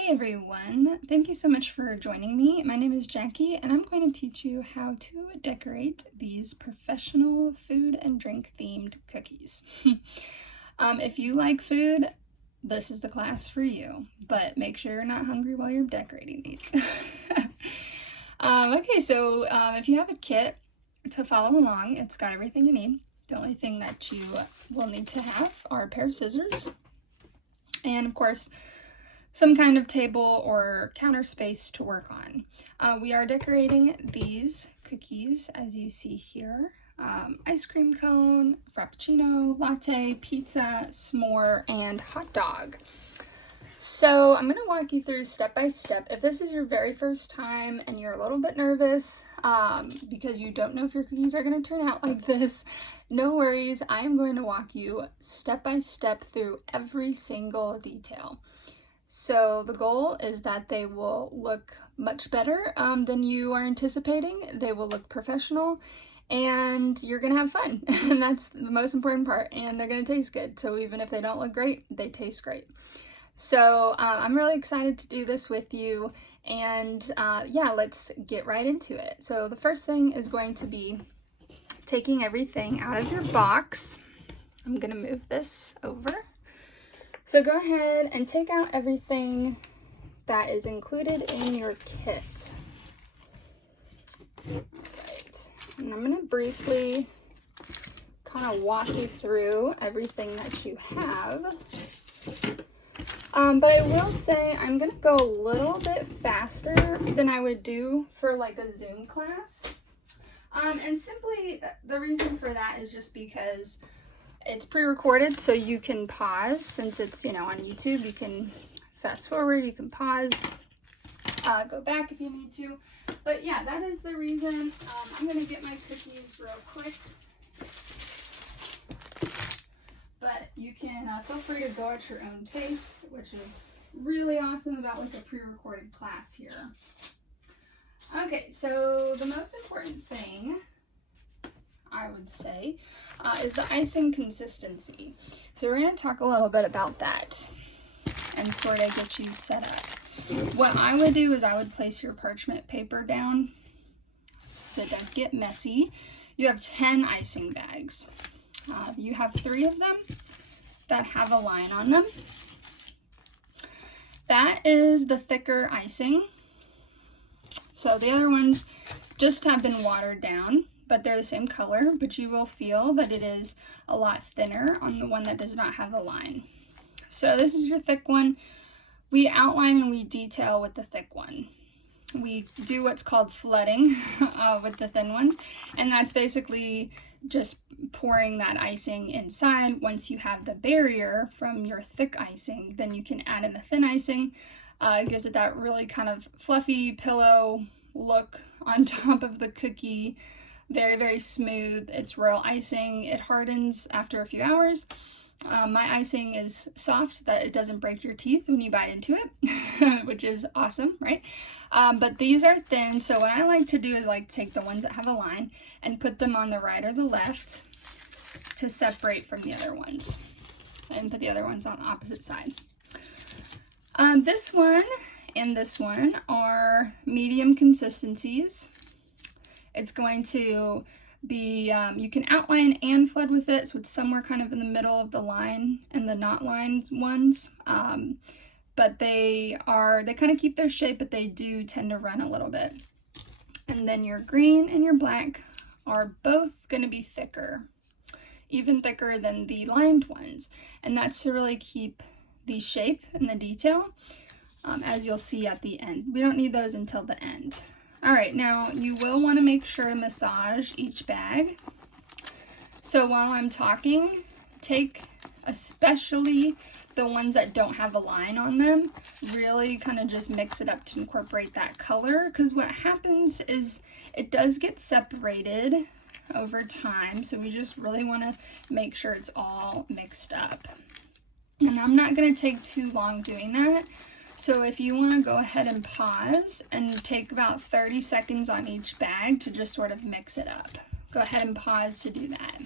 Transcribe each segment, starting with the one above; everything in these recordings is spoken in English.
Hey everyone, thank you so much for joining me. My name is Jackie and I'm going to teach you how to decorate these professional food and drink themed cookies. If you like food, this is the class for you, but make sure you're not hungry while you're decorating these. If you have a kit to follow along, it's got everything you need. The only thing that you will need to have are a pair of scissors and of course some kind of table or counter space to work on. We are decorating these cookies as you see here. Ice cream cone, frappuccino, latte, pizza, s'more, and hot dog. So I'm going to walk you through step by step. If this is your very first time and you're a little bit nervous because you don't know if your cookies are going to turn out like this, no worries. I am going to walk you step by step through every single detail. So the goal is that they will look much better than you are anticipating. They will look professional and you're gonna have fun. And that's the most important part. And they're gonna taste good. So even if they don't look great, they taste great. So I'm really excited to do this with you. And yeah, let's get right into it. So the first thing is going to be taking everything out of your box. I'm gonna move this over. So go ahead and take out everything that is included in your kit. All right, and I'm gonna briefly kind of walk you through everything that you have. But I will say I'm gonna go a little bit faster than I would do for like a Zoom class. And simply the reason for that is just because it's pre-recorded, so you can pause. Since it's, on YouTube, you can fast forward, you can pause, go back if you need to. But yeah, that is the reason. I'm gonna get my cookies real quick. But you can feel free to go at your own pace, which is really awesome about like a pre-recorded class here. Okay, so the most important thing I would say is the icing consistency. So we're going to talk a little bit about that and sort of get you set up. What I would do is I would place your parchment paper down so it does get messy. You have 10 icing bags. You have 3 of them that have a line on them. That is the thicker icing. So the other ones just have been watered down, but they're the same color, but you will feel that it is a lot thinner on the one that does not have a line. So this is your thick one. We outline and we detail with the thick one. We do what's called flooding with the thin ones, and that's basically just pouring that icing inside. Once you have the barrier from your thick icing, then you can add in the thin icing. It gives it that really kind of fluffy pillow look on top of the cookie. Very, very smooth. It's royal icing. It hardens after a few hours. My icing is soft, that it doesn't break your teeth when you bite into it, which is awesome, right? But these are thin, so what I like to do is take the ones that have a line and put them on the right or the left to separate from the other ones, and put the other ones on the opposite side. This one and this one are medium consistencies. It's going to be, you can outline and flood with it, so it's somewhere kind of in the middle of the line and the not lined ones. But they kind of keep their shape, but they do tend to run a little bit. And then your green and your black are both going to be thicker, even thicker than the lined ones. And that's to really keep the shape and the detail, as you'll see at the end. We don't need those until the end. All right, now you will want to make sure to massage each bag. So while I'm talking, take especially the ones that don't have a line on them, really kind of just mix it up to incorporate that color, because what happens is it does get separated over time, so we just really want to make sure it's all mixed up. And I'm not going to take too long doing that. So if you want to go ahead and pause and take about 30 seconds on each bag to just sort of mix it up. Go ahead and pause to do that.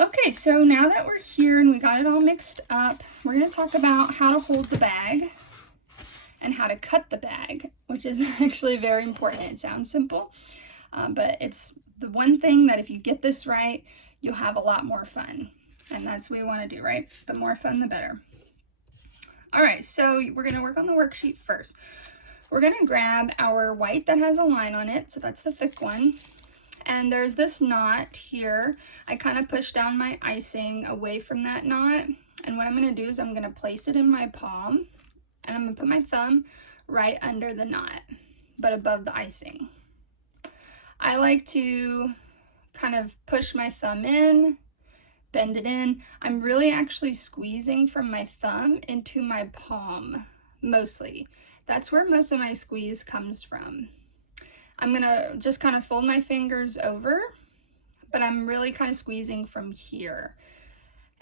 Okay, so now that we're here and we got it all mixed up, we're going to talk about how to hold the bag and how to cut the bag, which is actually very important. It sounds simple, but it's the one thing that if you get this right, you'll have a lot more fun. And that's what we want to do, right? The more fun, the better. All right, so we're going to work on the worksheet first. We're going to grab our white that has a line on it, so that's the thick one. And there's this knot here. I kind of push down my icing away from that knot. And what I'm going to do is I'm going to place it in my palm. And I'm going to put my thumb right under the knot, but above the icing. I like to kind of push my thumb in, bend it in. I'm really actually squeezing from my thumb into my palm, mostly. That's where most of my squeeze comes from. I'm gonna just kind of fold my fingers over, but I'm really kind of squeezing from here.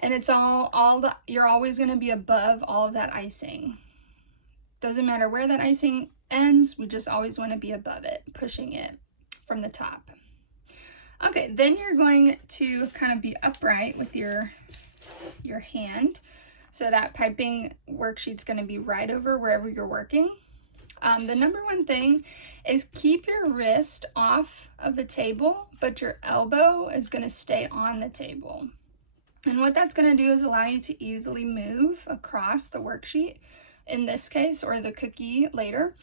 And it's you're always gonna be above all of that icing. Doesn't matter where that icing ends, we just always wanna be above it, pushing it from the top. Okay, then you're going to kind of be upright with your hand. So that piping worksheet's gonna be right over wherever you're working. The number one thing is keep your wrist off of the table, but your elbow is going to stay on the table. And what that's going to do is allow you to easily move across the worksheet in this case, or the cookie later.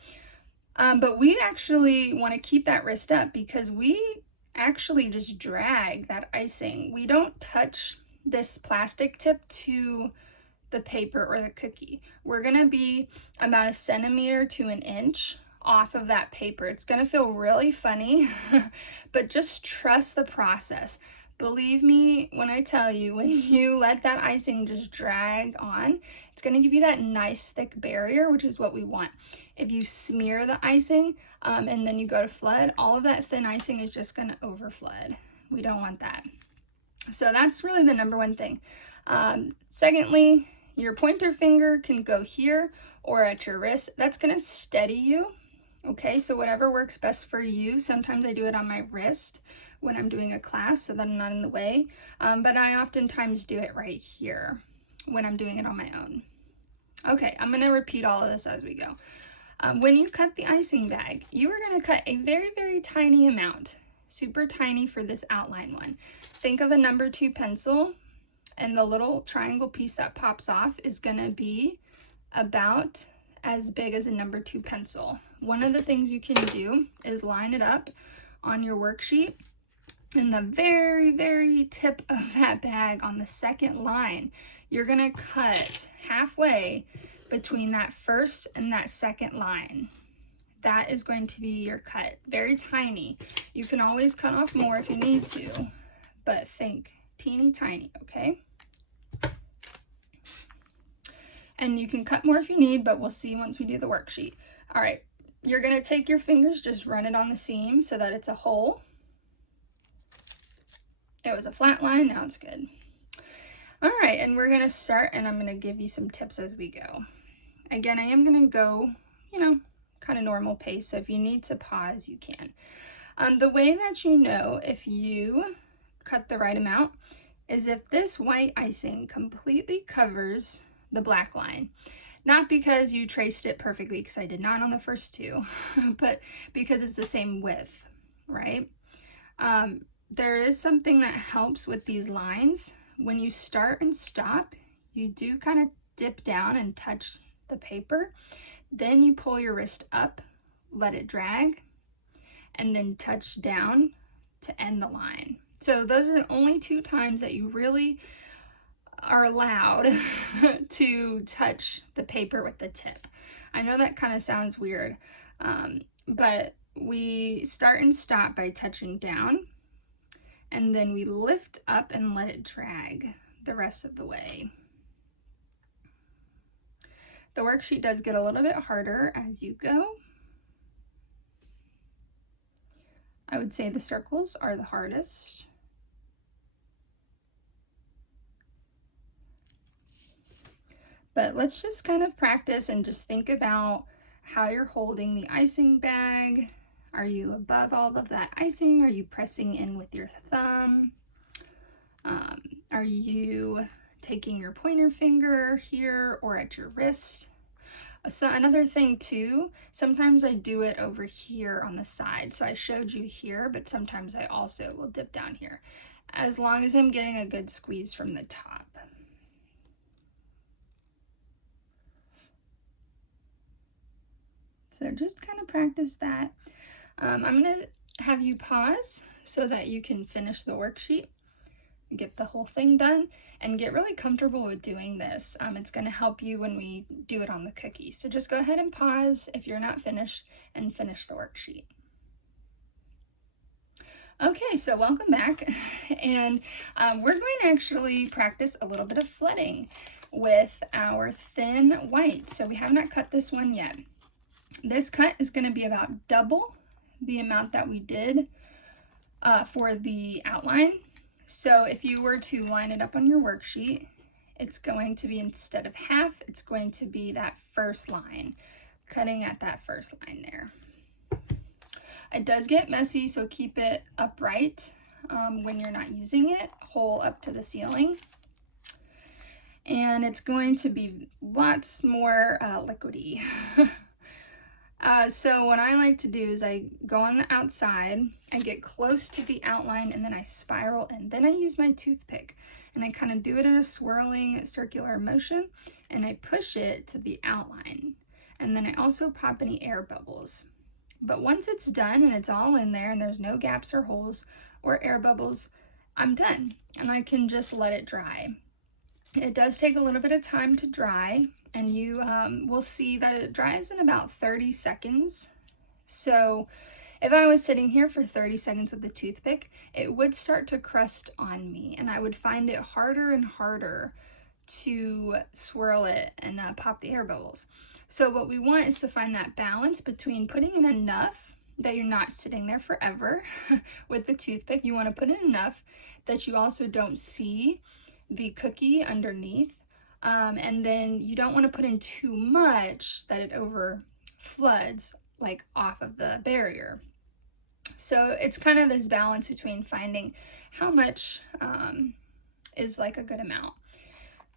But we actually want to keep that wrist up because we actually just drag that icing. We don't touch this plastic tip to the paper or the cookie. We're gonna be about 1 centimeter to 1 inch off of that paper. It's gonna feel really funny, but just trust the process. Believe me when I tell you, when you let that icing just drag on, it's gonna give you that nice thick barrier, which is what we want. If you smear the icing and then you go to flood, all of that thin icing is just gonna over flood. We don't want that. So that's really the number one thing. Secondly, your pointer finger can go here or at your wrist. That's going to steady you. Okay, so whatever works best for you. Sometimes I do it on my wrist when I'm doing a class so that I'm not in the way. But I oftentimes do it right here when I'm doing it on my own. Okay, I'm going to repeat all of this as we go. When you cut the icing bag, you are going to cut a very, very tiny amount. Super tiny for this outline one. Think of a number 2 pencil. And the little triangle piece that pops off is going to be about as big as a number 2 pencil. One of the things you can do is line it up on your worksheet. And the very, very tip of that bag on the second line, you're going to cut halfway between that first and that second line. That is going to be your cut. Very tiny. You can always cut off more if you need to, but think teeny tiny, okay? And you can cut more if you need, but we'll see once we do the worksheet. All right, you're gonna take your fingers, just run it on the seam so that it's a hole. It was a flat line, now it's good. All right, and we're gonna start, and I'm gonna give you some tips as we go. Again, I am gonna go, kind of normal pace, so if you need to pause, you can. The way that you know if you cut the right amount is if this white icing completely covers the black line. Not because you traced it perfectly, because I did not on the first two, but because it's the same width, right? There is something that helps with these lines. When you start and stop, you do kind of dip down and touch the paper. Then you pull your wrist up, let it drag, and then touch down to end the line. So those are the only 2 times that you really are allowed to touch the paper with the tip. I know that kind of sounds weird, but we start and stop by touching down, and then we lift up and let it drag the rest of the way. The worksheet does get a little bit harder as you go. I would say the circles are the hardest. But let's just kind of practice and just think about how you're holding the icing bag. Are you above all of that icing? Are you pressing in with your thumb? Are you taking your pointer finger here or at your wrist? So another thing too, sometimes I do it over here on the side. So I showed you here, but sometimes I also will dip down here, as long as I'm getting a good squeeze from the top. So just kind of practice that. I'm going to have you pause so that you can finish the worksheet, get the whole thing done, and get really comfortable with doing this. It's going to help you when we do it on the cookie. So just go ahead and pause if you're not finished and finish the worksheet. Okay, so welcome back, and we're going to actually practice a little bit of flooding with our thin white. So we have not cut this one yet. This cut is going to be about double the amount that we did for the outline. So if you were to line it up on your worksheet, it's going to be, instead of half, it's going to be that first line, cutting at that first line there. It does get messy, so keep it upright when you're not using it, hole up to the ceiling. And it's going to be lots more liquidy. So what I like to do is I go on the outside, I get close to the outline, and then I spiral, and then I use my toothpick, and I kind of do it in a swirling circular motion, and I push it to the outline, and then I also pop any air bubbles. But once it's done and it's all in there and there's no gaps or holes or air bubbles, I'm done, and I can just let it dry. It does take a little bit of time to dry, and you will see that it dries in about 30 seconds. So if I was sitting here for 30 seconds with the toothpick, it would start to crust on me, and I would find it harder and harder to swirl it and pop the air bubbles. So what we want is to find that balance between putting in enough that you're not sitting there forever with the toothpick. You want to put in enough that you also don't see the cookie underneath. And then you don't want to put in too much that it over floods like off of the barrier. So it's kind of this balance between finding how much is like a good amount.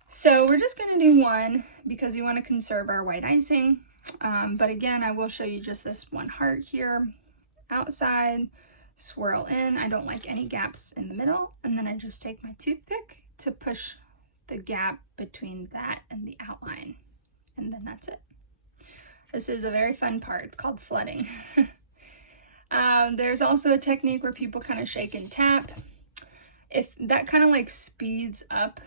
So we're just going to do one because you want to conserve our white icing. But again, I will show you just this one heart here, outside, swirl in. I don't like any gaps in the middle. And then I just take my toothpick to push the gap between that and the outline, and then that's it. This is a very fun part. It's called flooding. There's also a technique where people kind of shake and tap. If that kind of like speeds up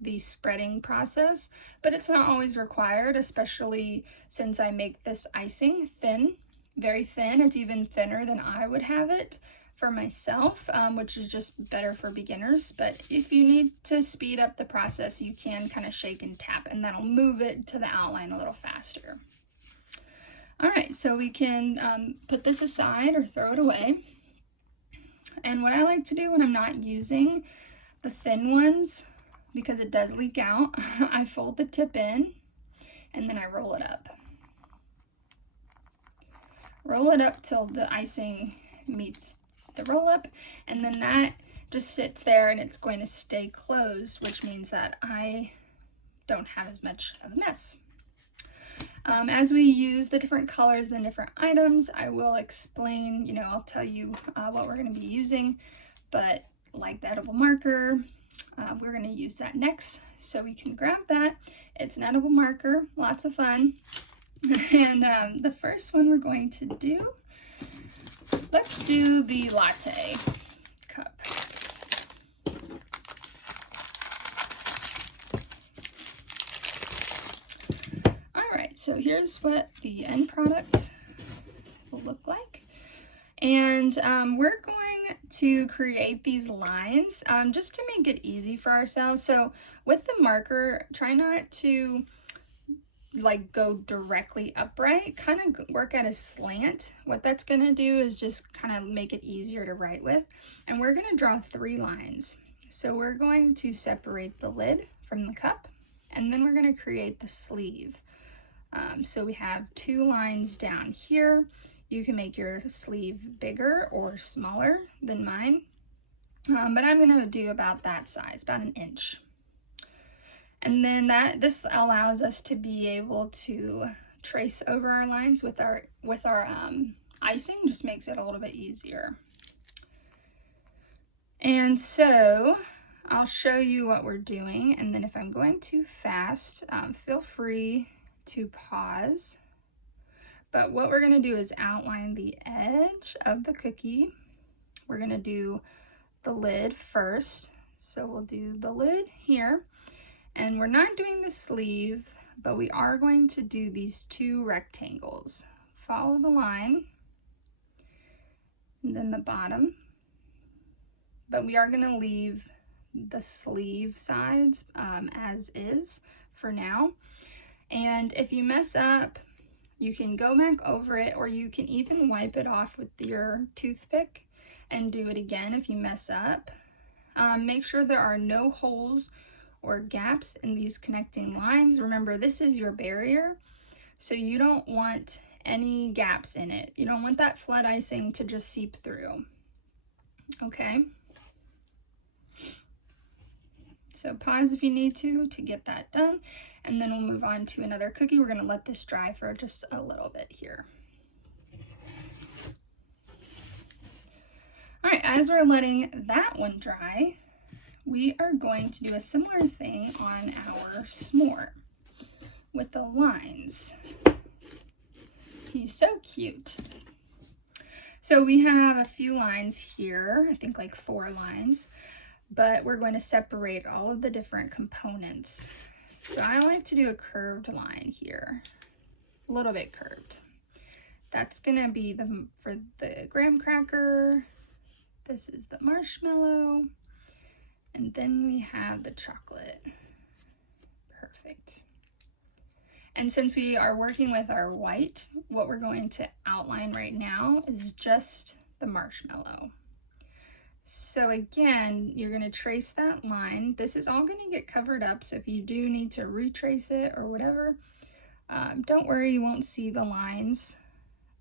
the spreading process, but it's not always required, especially since I make this icing thin, very thin. It's even thinner than I would have it for myself, which is just better for beginners. But if you need to speed up the process, you can kind of shake and tap, and that'll move it to the outline a little faster. All right, so we can put this aside or throw it away. And what I like to do when I'm not using the thin ones, because it does leak out, I fold the tip in and then I roll it up. Roll it up till the icing meets the roll up, and then that just sits there and it's going to stay closed, which means that I don't have as much of a mess. As we use the different colors and the different items, I will explain, I'll tell you what we're going to be using, but like the edible marker, we're going to use that next, so we can grab that. It's an edible marker, lots of fun. And the first one we're going to do, let's do the latte cup. All right, so here's what the end product will look like. And we're going to create these lines just to make it easy for ourselves. So with the marker, try not to like go directly upright, kind of work at a slant. What that's going to do is just kind of make it easier to write with. And we're going to draw 3 lines. So we're going to separate the lid from the cup, and then we're going to create the sleeve. So we have 2 lines down here. You can make your sleeve bigger or smaller than mine. but I'm going to do about that size, about an inch. And then this allows us to be able to trace over our lines with our icing, just makes it a little bit easier. And so I'll show you what we're doing, and then if I'm going too fast, feel free to pause. But what we're going to do is outline the edge of the cookie. We're going to do the lid first. So we'll do the lid here. And we're not doing the sleeve, but we are going to do these two rectangles. Follow the line, and then the bottom. But we are going to leave the sleeve sides as is for now. And if you mess up, you can go back over it, or you can even wipe it off with your toothpick and do it again if you mess up. Make sure there are no holes or gaps in these connecting lines. Remember, this is your barrier, so you don't want any gaps in it. You don't want that flood icing to just seep through. Okay? So pause if you need to get that done, and then we'll move on to another cookie. We're gonna let this dry for just a little bit here. All right, as we're letting that one dry, we are going to do a similar thing on our s'more with the lines. He's so cute. So we have a few lines here, I think like 4 lines, but we're going to separate all of the different components. So I like to do a curved line here, a little bit curved. That's gonna be for the graham cracker. This is the marshmallow. And then we have the chocolate. Perfect. And since we are working with our white, what we're going to outline right now is just the marshmallow. So again, you're going to trace that line. This is all going to get covered up, so if you do need to retrace it or whatever, don't worry, you won't see the lines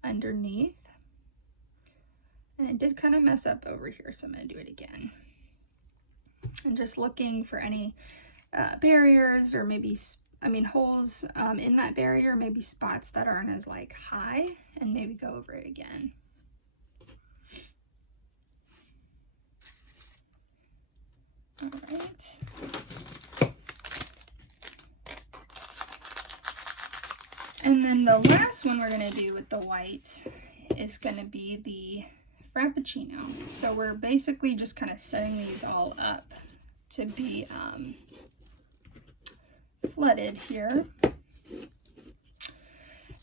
underneath. And I did kind of mess up over here, so I'm going to do it again. And just looking for any barriers or maybe, holes in that barrier, maybe spots that aren't as like high, and maybe go over it again. All right. And then the last one we're going to do with the white is going to be the Frappuccino. So we're basically just kind of setting these all up to be flooded here.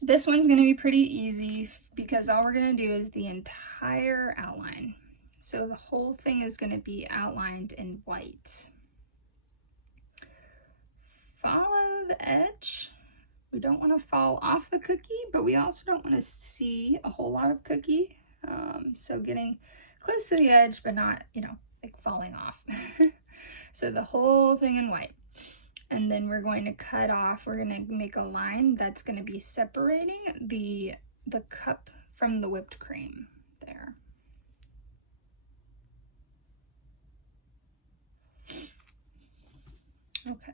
This one's going to be pretty easy because all we're going to do is the entire outline. So the whole thing is going to be outlined in white. Follow the edge. We don't want to fall off the cookie, but we also don't want to see a whole lot of cookie. So getting close to the edge, but not, like falling off. So the whole thing in white. And then we're going to cut off, we're going to make a line that's going to be separating the cup from the whipped cream there. Okay.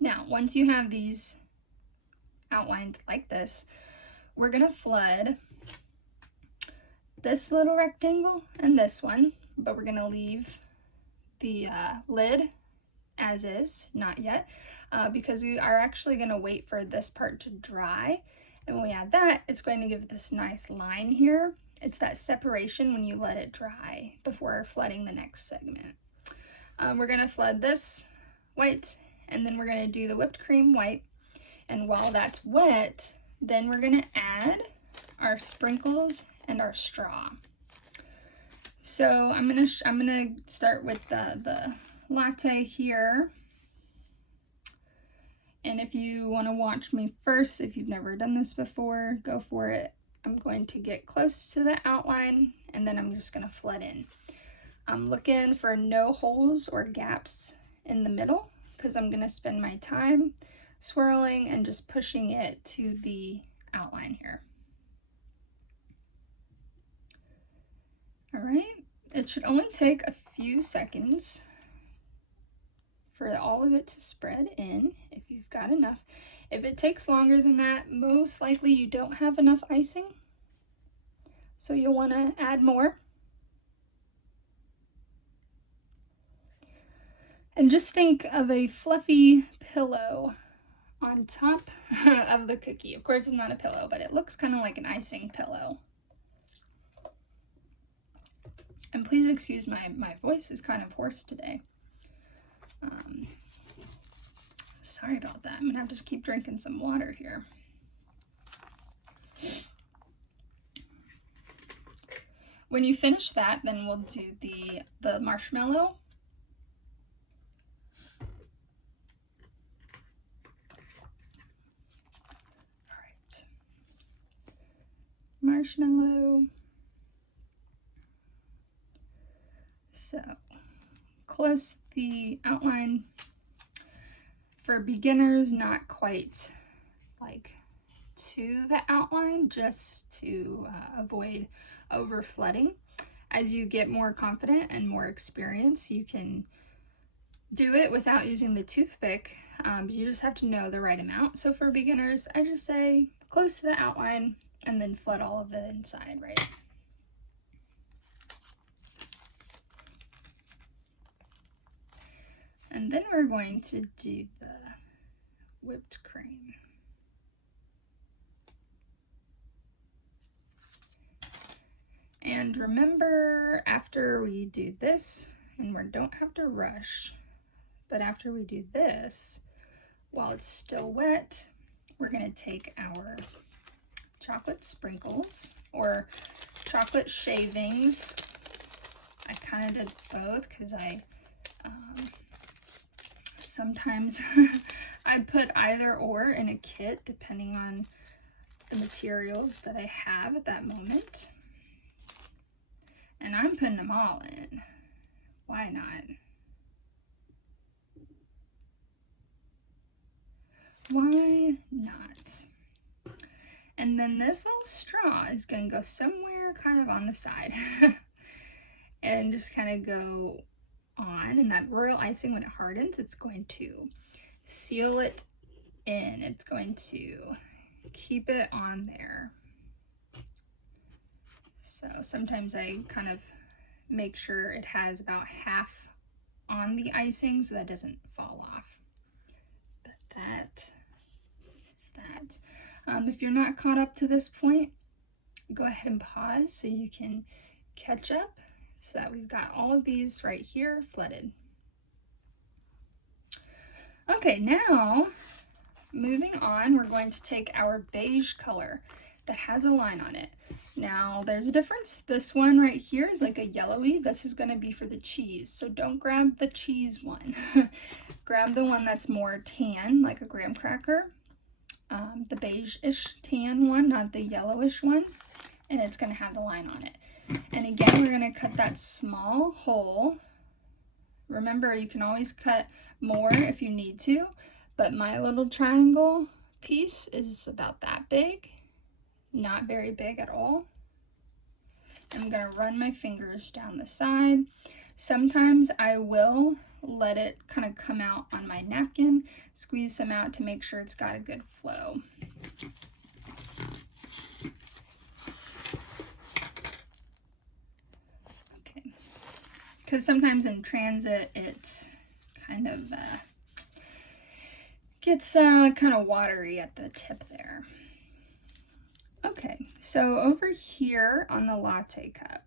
Now, once you have these outlined like this, we're going to flood this little rectangle and this one, but we're going to leave the lid as is, not yet, because we are actually going to wait for this part to dry. And when we add that, it's going to give this nice line here. It's that separation when you let it dry before flooding the next segment. We're going to flood this white, and then we're going to do the whipped cream white. And while that's wet, then we're going to add our sprinkles and our straw. So I'm gonna start with the latte here. And if you want to watch me first, if you've never done this before, go for it. I'm going to get close to the outline, and then I'm just going to flood in. I'm looking for no holes or gaps in the middle, because I'm going to spend my time swirling and just pushing it to the outline here. All right, it should only take a few seconds for all of it to spread in, if you've got enough. If it takes longer than that, most likely you don't have enough icing, so you'll want to add more. And just think of a fluffy pillow on top of the cookie. Of course, it's not a pillow, but it looks kind of like an icing pillow. And please excuse my voice is kind of hoarse today. Sorry about that. I'm gonna have to keep drinking some water here. When you finish that, then we'll do the marshmallow. All right. Marshmallow. So close the outline. For beginners, not quite like to the outline, just to avoid over flooding. As you get more confident and more experience, you can do it without using the toothpick. You just have to know the right amount. So for beginners, I just say close to the outline and then flood all of the inside, right? And then we're going to do the whipped cream. And remember, after we do this, and we don't have to rush, but after we do this, while it's still wet, we're going to take our chocolate sprinkles or chocolate shavings. I kind of did both because I sometimes I put either or in a kit depending on the materials that I have at that moment. And I'm putting them all in. Why not? Why not? And then this little straw is going to go somewhere kind of on the side and just kind of go on. And that royal icing, when it hardens, it's going to seal it in. It's going to keep it on there. So sometimes I kind of make sure it has about half on the icing so that doesn't fall off. But that is that. If you're not caught up to this point, go ahead and pause so you can catch up, so that we've got all of these right here flooded. Okay, now moving on, we're going to take our beige color that has a line on it. Now there's a difference. This one right here is like a yellowy. This is going to be for the cheese, so don't grab the cheese one. Grab the one that's more tan, like a graham cracker. The beige-ish tan one, not the yellowish one, and it's going to have the line on it. And again, we're going to cut that small hole. Remember, you can always cut more if you need to, but my little triangle piece is about that big, not very big at all. I'm going to run my fingers down the side. Sometimes I will let it kind of come out on my napkin, squeeze some out to make sure it's got a good flow. Okay, because sometimes in transit it kind of gets kind of watery at the tip there. Okay, so over here on the latte cup,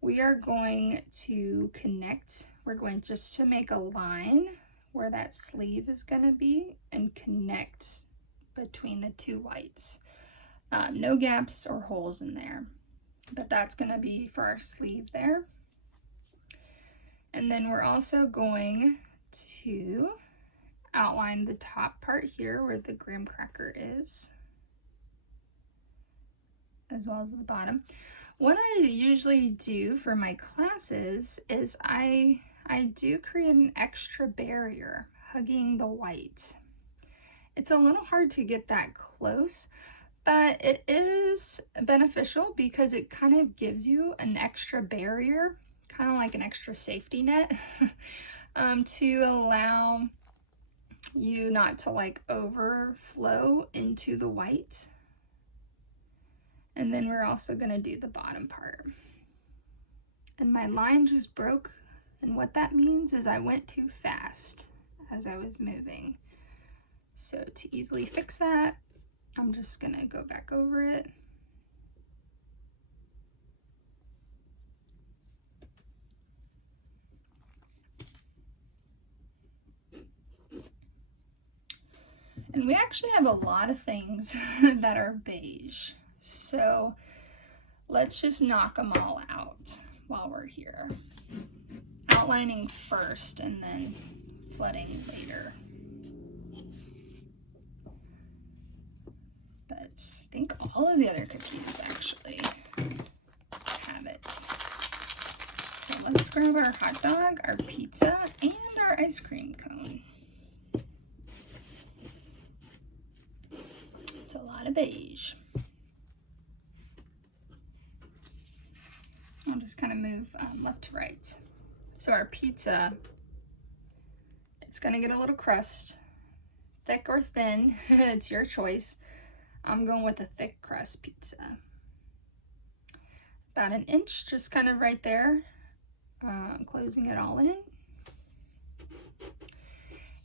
we are going to connect. We're going just to make a line where that sleeve is going to be and connect between the two whites. No gaps or holes in there, but that's going to be for our sleeve there. And then we're also going to outline the top part here where the graham cracker is, as well as the bottom. What I usually do for my classes is I do create an extra barrier hugging the white. It's a little hard to get that close, but it is beneficial because it kind of gives you an extra barrier, kind of like an extra safety net, to allow you not to like overflow into the white. And then we're also going to do the bottom part. And my line just broke, and what that means is I went too fast as I was moving. So to easily fix that, I'm just gonna go back over it. And we actually have a lot of things that are beige. So let's just knock them all out while we're here. Outlining first and then flooding later. But I think all of the other cookies actually have it. So let's grab our hot dog, our pizza, and our ice cream cone. It's a lot of beige. I'll just kind of move left to right. So our pizza, it's gonna get a little crust, thick or thin, it's your choice. I'm going with a thick crust pizza. About an inch, just kind of right there, closing it all in.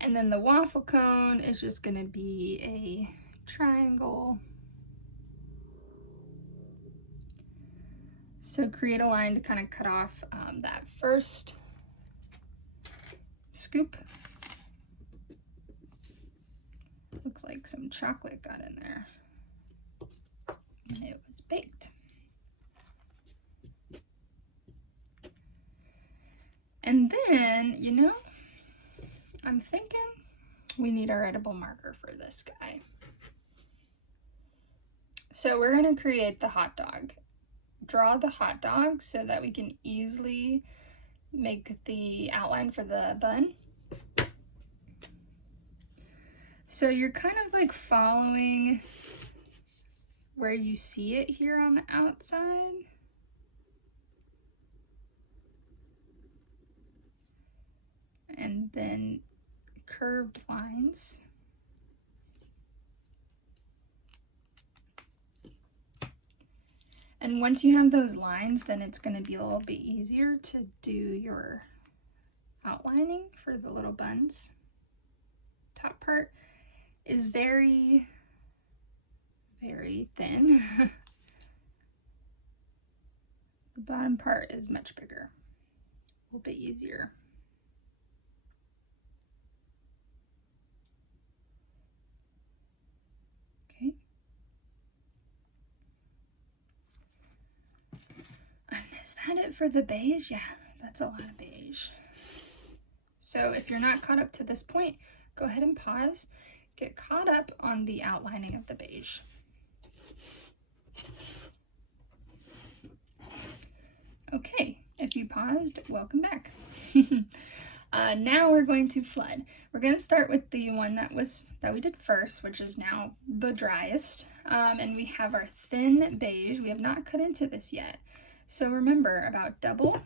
And then the waffle cone is just gonna be a triangle. So create a line to kind of cut off that first scoop. Looks like some chocolate got in there. And it was baked. And then, you know, I'm thinking we need our edible marker for this guy. So we're gonna create the hot dog. Draw the hot dog so that we can easily make the outline for the bun. So you're kind of like following where you see it here on the outside. And then curved lines. And once you have those lines, then it's going to be a little bit easier to do your outlining for the little buns. Top part is very, very thin. The bottom part is much bigger, a little bit easier. Okay. And is that it for the beige? Yeah, that's a lot of beige. So if you're not caught up to this point, go ahead and pause. Get caught up on the outlining of the beige. Okay, if you paused, welcome back. Now we're going to flood. We're going to start with the one that we did first, which is now the driest. And we have our thin beige. We have not cut into this yet. So remember, about double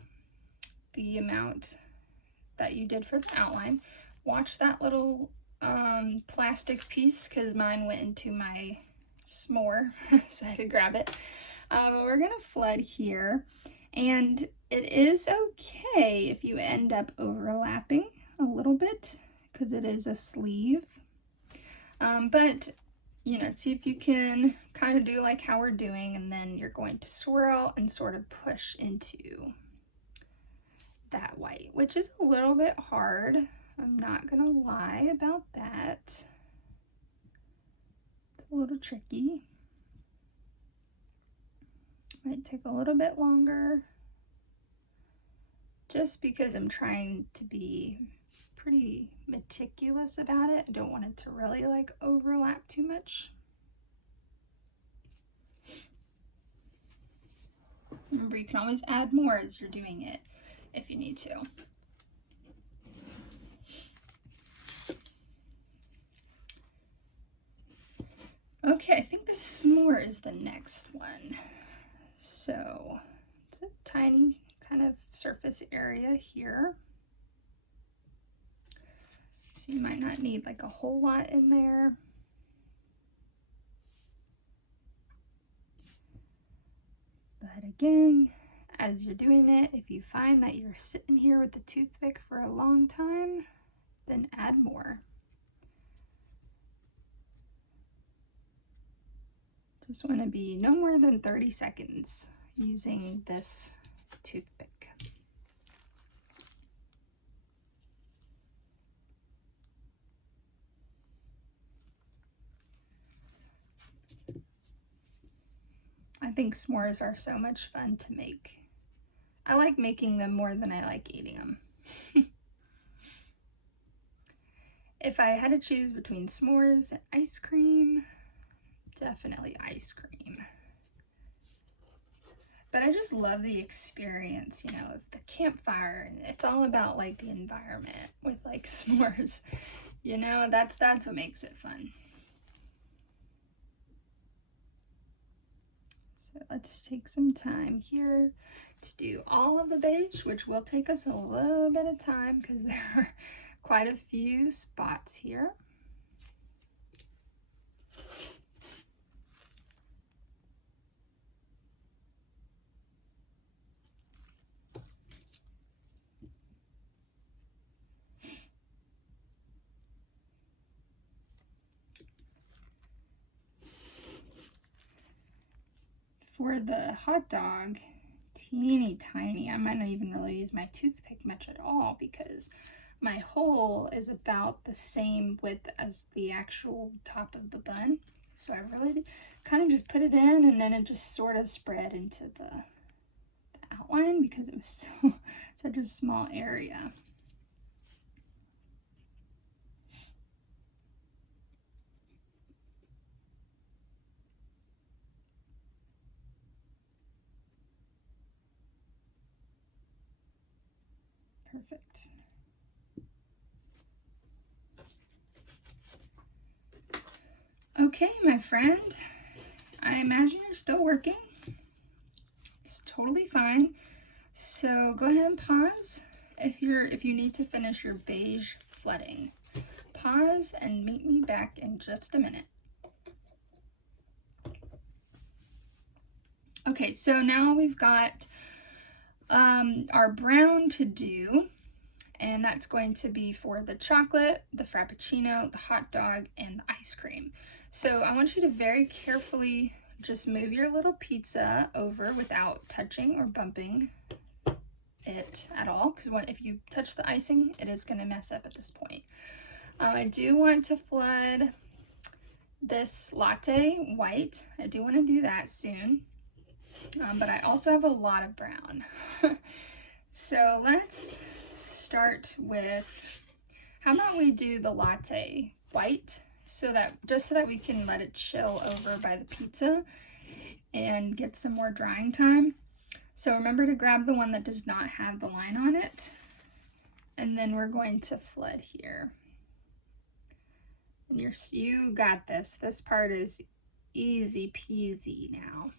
the amount that you did for the outline. Watch that little plastic piece because mine went into my s'more, so I had to grab it. But we're gonna flood here, and it is okay if you end up overlapping a little bit because it is a sleeve. But you know, see if you can kind of do like how we're doing, and then you're going to swirl and sort of push into that white, which is a little bit hard. I'm not gonna lie about that. It's a little tricky. Might take a little bit longer just because I'm trying to be pretty meticulous about it. I don't want it to really like overlap too much. Remember, you can always add more as you're doing it if you need to. Okay, I think the s'more is the next one. So it's a tiny kind of surface area here. So you might not need like a whole lot in there. But again, as you're doing it, if you find that you're sitting here with the toothpick for a long time, then add more. Just want to be no more than 30 seconds using this toothpick. I think s'mores are so much fun to make. I like making them more than I like eating them. If I had to choose between s'mores and ice cream, definitely ice cream. But I just love the experience, you know, of the campfire. It's all about like the environment with like s'mores. You know, that's what makes it fun. So let's take some time here to do all of the beige, which will take us a little bit of time because there are quite a few spots here. For the hot dog, teeny tiny, I might not even really use my toothpick much at all because my hole is about the same width as the actual top of the bun. So I really kind of just put it in, and then it just sort of spread into the outline because it was such a small area. Perfect. Okay, my friend, I imagine you're still working. It's totally fine. So go ahead and pause if you need to finish your beige flooding. Pause and meet me back in just a minute. Okay, so now we've got our brown to do, and that's going to be for the chocolate, the frappuccino, the hot dog, and the ice cream. So I want you to very carefully just move your little pizza over without touching or bumping it at all, because if you touch the icing, it is going to mess up at this point. I do want to flood this latte white. I do want to do that soon, but I also have a lot of brown. So let's start with, how about we do the latte white, so that we can let it chill over by the pizza and get some more drying time. So remember to grab the one that does not have the line on it, and then we're going to flood here. And you got this. This part is easy peasy now.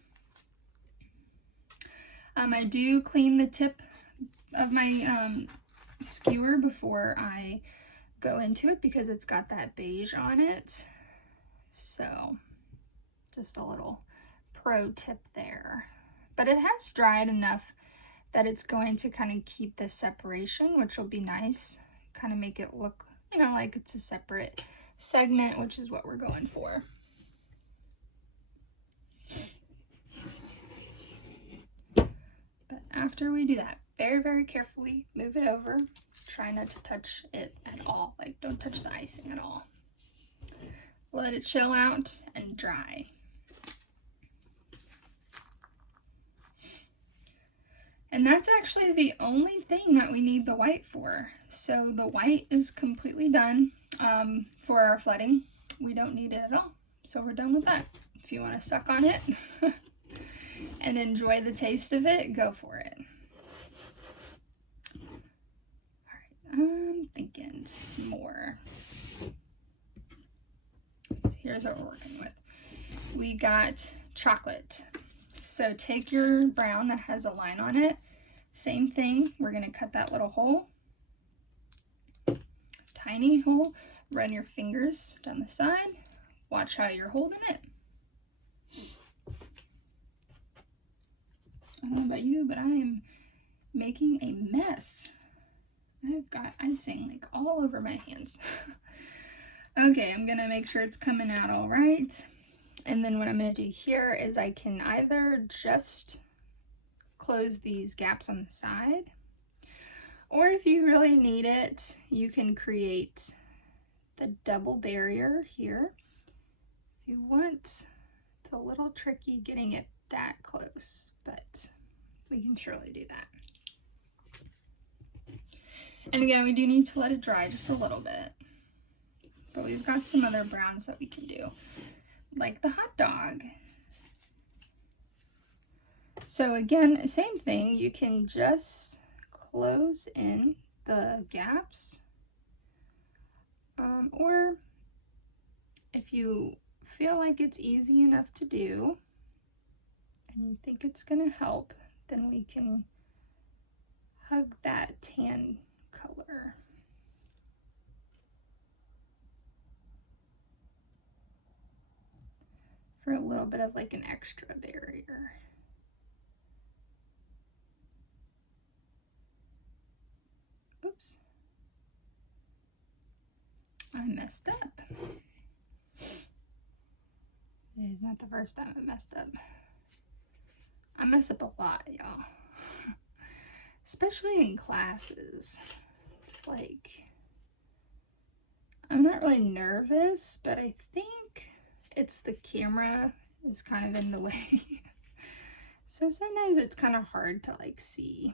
I do clean the tip of my skewer before I go into it because it's got that beige on it. So just a little pro tip there. But it has dried enough that it's going to kind of keep this separation, which will be nice. Kind of make it look, you know, like it's a separate segment, which is what we're going for. But after we do that, very, very carefully move it over. Try not to touch it at all. Like, don't touch the icing at all. Let it chill out and dry. And that's actually the only thing that we need the white for. So the white is completely done for our flooding. We don't need it at all. So we're done with that. If you want to suck on it and enjoy the taste of it, go for it. All right, I'm thinking s'more. So here's what we're working with. we got chocolate. So take your brown that has a line on it. Same thing, we're going to cut that little hole. Tiny hole. Run your fingers down the side. Watch how you're holding it. I don't know about you, but I am making a mess. I've got icing like all over my hands. Okay, I'm gonna make sure it's coming out all right. And then what I'm gonna do here is I can either just close these gaps on the side, or if you really need it, you can create the double barrier here. If you want, it's a little tricky getting it that close, but we can surely do that. And again, we do need to let it dry just a little bit, but we've got some other browns that we can do, like the hot dog. So again, same thing, you can just close in the gaps, or if you feel like it's easy enough to do and you think it's gonna help, then we can hug that tan color. For a little bit of like an extra barrier. Oops. I messed up. It's not the first time I messed up. I mess up a lot, y'all. Especially in classes. It's like, I'm not really nervous, but I think it's the camera is kind of in the way. So sometimes it's kind of hard to like see.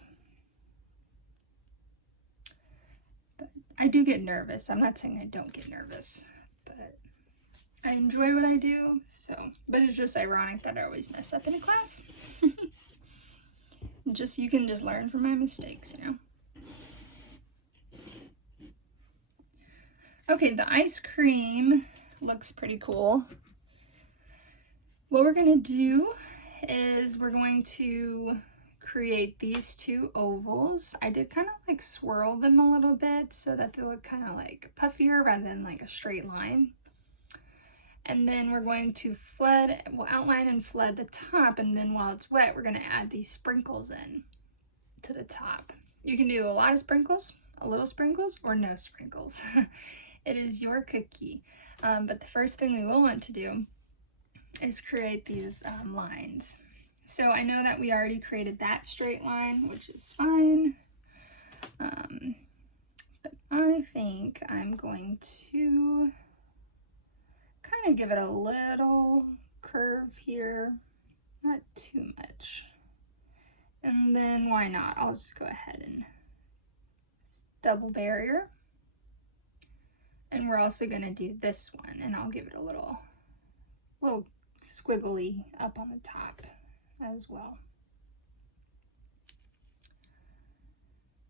But I do get nervous. I'm not saying I don't get nervous, but I enjoy what I do. So, but it's just ironic that I always mess up in a class. You can just learn from my mistakes, you know. Okay, the ice cream looks pretty cool. What we're gonna do is we're going to create these two ovals. I did kind of like swirl them a little bit so that they look kind of like puffier rather than like a straight line. And then we're going to we'll outline and flood the top, and then while it's wet, we're gonna add these sprinkles in to the top. You can do a lot of sprinkles, a little sprinkles, or no sprinkles. It is your cookie. But the first thing we will want to do is create these lines. So I know that we already created that straight line, which is fine. But I think I'm going to kind of give it a little curve here, not too much. And then why not? I'll just go ahead and double barrier. And we're also gonna do this one, and I'll give it a little squiggly up on the top as well.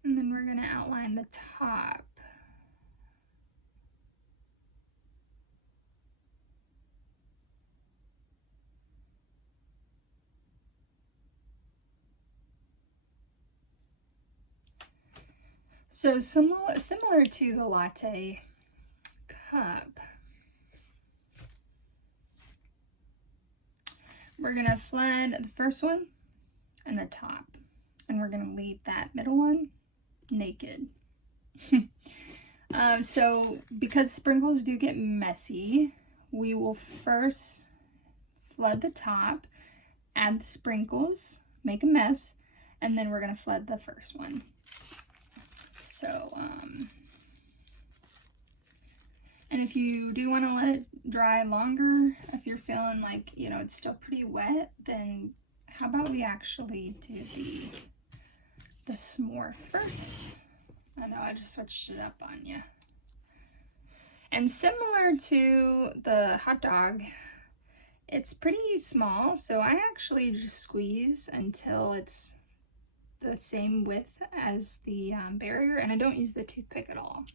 And then we're gonna outline the top. So similar to the latte cup, we're gonna flood the first one and the top, and we're gonna leave that middle one naked. So because sprinkles do get messy, we will first flood the top, add the sprinkles, make a mess, and then we're gonna flood the first one. So, and if you do want to let it dry longer, if you're feeling like, you know, it's still pretty wet, then how about we actually do the s'more first? I know I just switched it up on you. And similar to the hot dog, it's pretty small, so I actually just squeeze until it's the same width as the barrier, and I don't use the toothpick at all.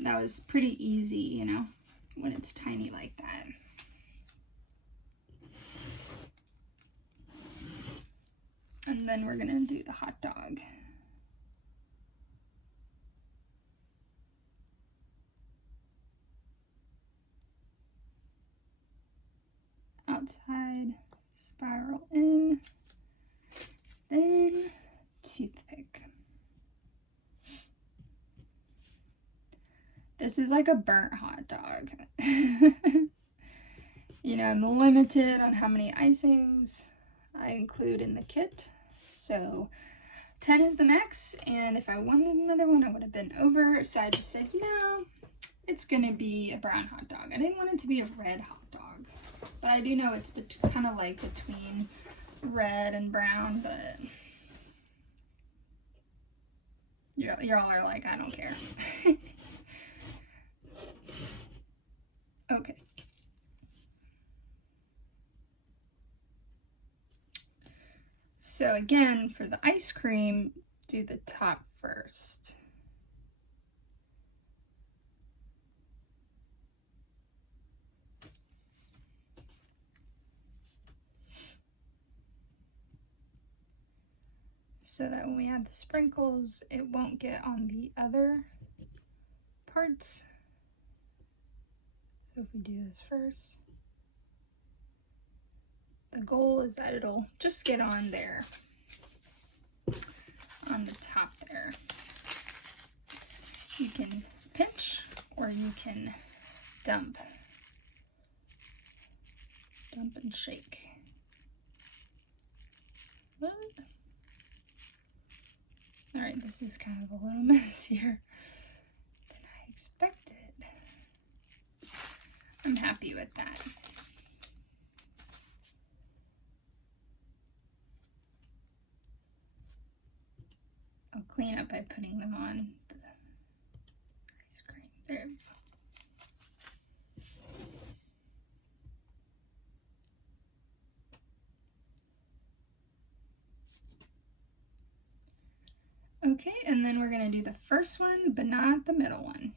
That was pretty easy, you know. when it's tiny like that. And then we're gonna do the hot dog. Outside, spiral in, then toothpick. This is like a burnt hot dog. You know, I'm limited on how many icings I include in the kit, so 10 is the max, and if I wanted another one, I would have been over, so I just said, no, it's gonna be a brown hot dog. I didn't want it to be a red hot dog, but I do know it's kind of like between red and brown, but y'all are like, I don't care. Okay. So again, for the ice cream, do the top first. So that when we add the sprinkles, it won't get on the other parts. So if we do this first, the goal is that it'll just get on there, on the top there. You can pinch or you can dump and shake. What? All right, this is kind of a little messier than I expected. I'm happy with that. I'll clean up by putting them on the ice cream. There we go. Okay, and then we're gonna do the first one, but not the middle one.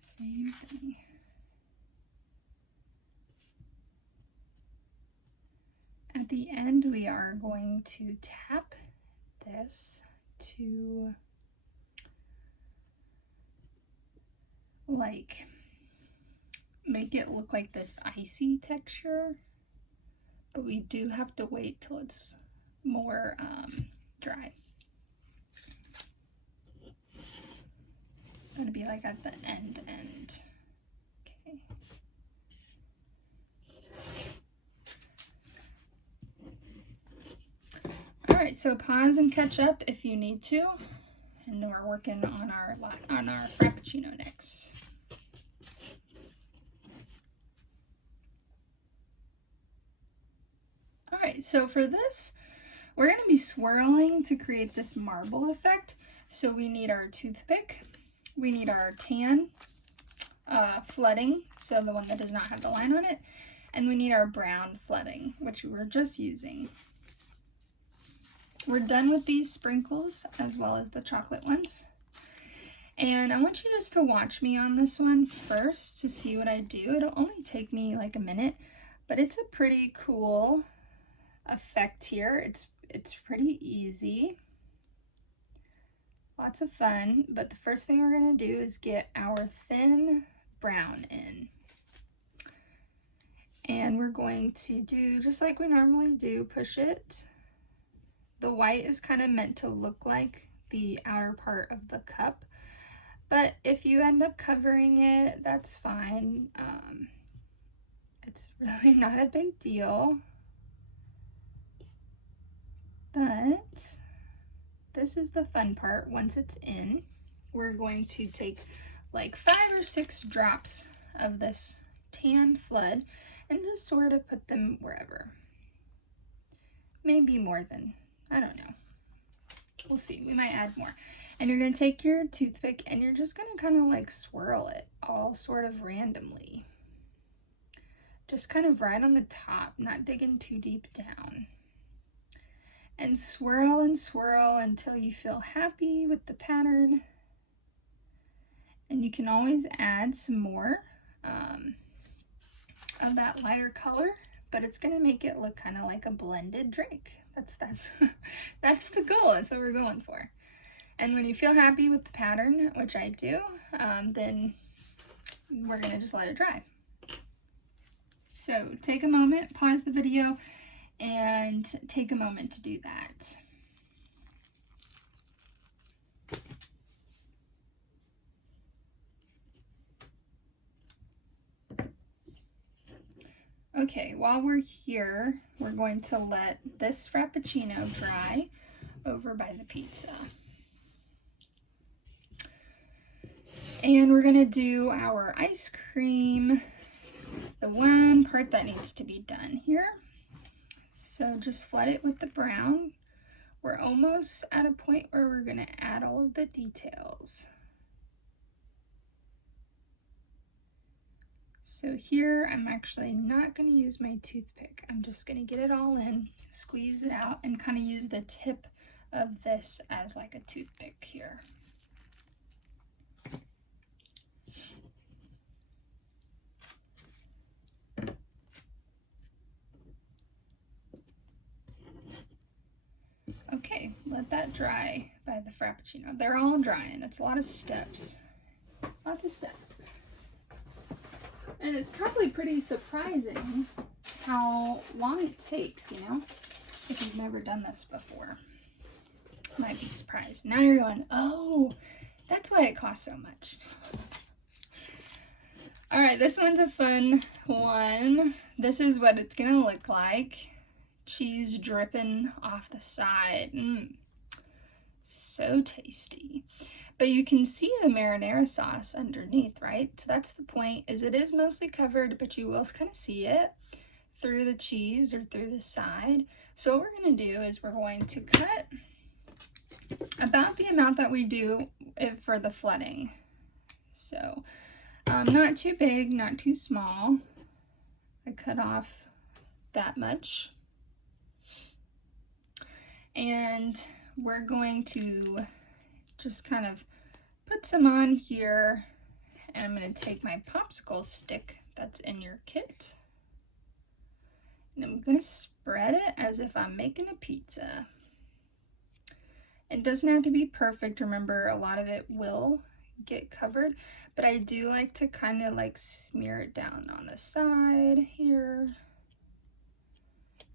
Same thing. At the end, we are going to tap this to like make it look like this icy texture, but we do have to wait till it's more dry. It's gonna be like at the end. Okay. All right, so pause and catch up if you need to, and we're working on our Frappuccino next. All right, so for this, we're going to be swirling to create this marble effect. So we need our toothpick, we need our tan flooding, so the one that does not have the line on it, and we need our brown flooding, which we were just using. We're done with these sprinkles as well as the chocolate ones. And I want you just to watch me on this one first to see what I do. It'll only take me like a minute, but it's a pretty cool effect here. It's pretty easy. Lots of fun, but the first thing we're gonna do is get our thin brown in. And we're going to do just like we normally do, push it. The white is kind of meant to look like the outer part of the cup, but if you end up covering it, that's fine. It's really not a big deal. But this is the fun part. Once it's in, we're going to take like 5 or 6 drops of this tan flood and just sort of put them wherever. Maybe more than, I don't know. We'll see, we might add more. And you're gonna take your toothpick and you're just gonna kind of like swirl it all sort of randomly. Just kind of right on the top, not digging too deep down. and swirl until you feel happy with the pattern. And you can always add some more of that lighter color, but it's gonna make it look kind of like a blended drake. That's that's the goal. That's what we're going for. And when you feel happy with the pattern, which I do, then we're gonna just let it dry. So take a moment, pause the video, and take a moment to do that. Okay, while we're here, we're going to let this Frappuccino dry over by the pizza. And we're gonna do our ice cream, the one part that needs to be done here. So just flood it with the brown. We're almost at a point where we're gonna add all of the details. So here, I'm actually not going to use my toothpick. I'm just going to get it all in, squeeze it out, and kind of use the tip of this as like a toothpick here. Okay, let that dry by the Frappuccino. They're all drying. It's a lot of steps. Lots of steps. And it's probably pretty surprising how long it takes, you know, if you've never done this before. You might be surprised. Now you're going, oh, that's why it costs so much. All right, this one's a fun one. This is what it's gonna look like. Cheese dripping off the side. So tasty. But you can see the marinara sauce underneath, right? So that's the point, is it is mostly covered, but you will kind of see it through the cheese or through the side. So what we're going to do is we're going to cut about the amount that we do for the flooding. So not too big, not too small. I cut off that much. And we're going to just kind of put some on here, and I'm going to take my popsicle stick that's in your kit, and I'm going to spread it as if I'm making a pizza. It doesn't have to be perfect. Remember, a lot of it will get covered, but I do like to kind of like smear it down on the side here.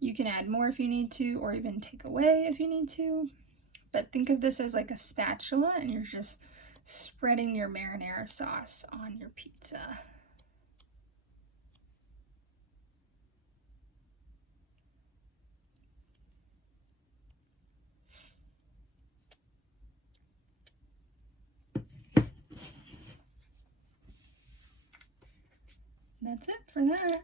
You can add more if you need to, or even take away if you need to. But think of this as like a spatula, and you're just spreading your marinara sauce on your pizza. That's it for that.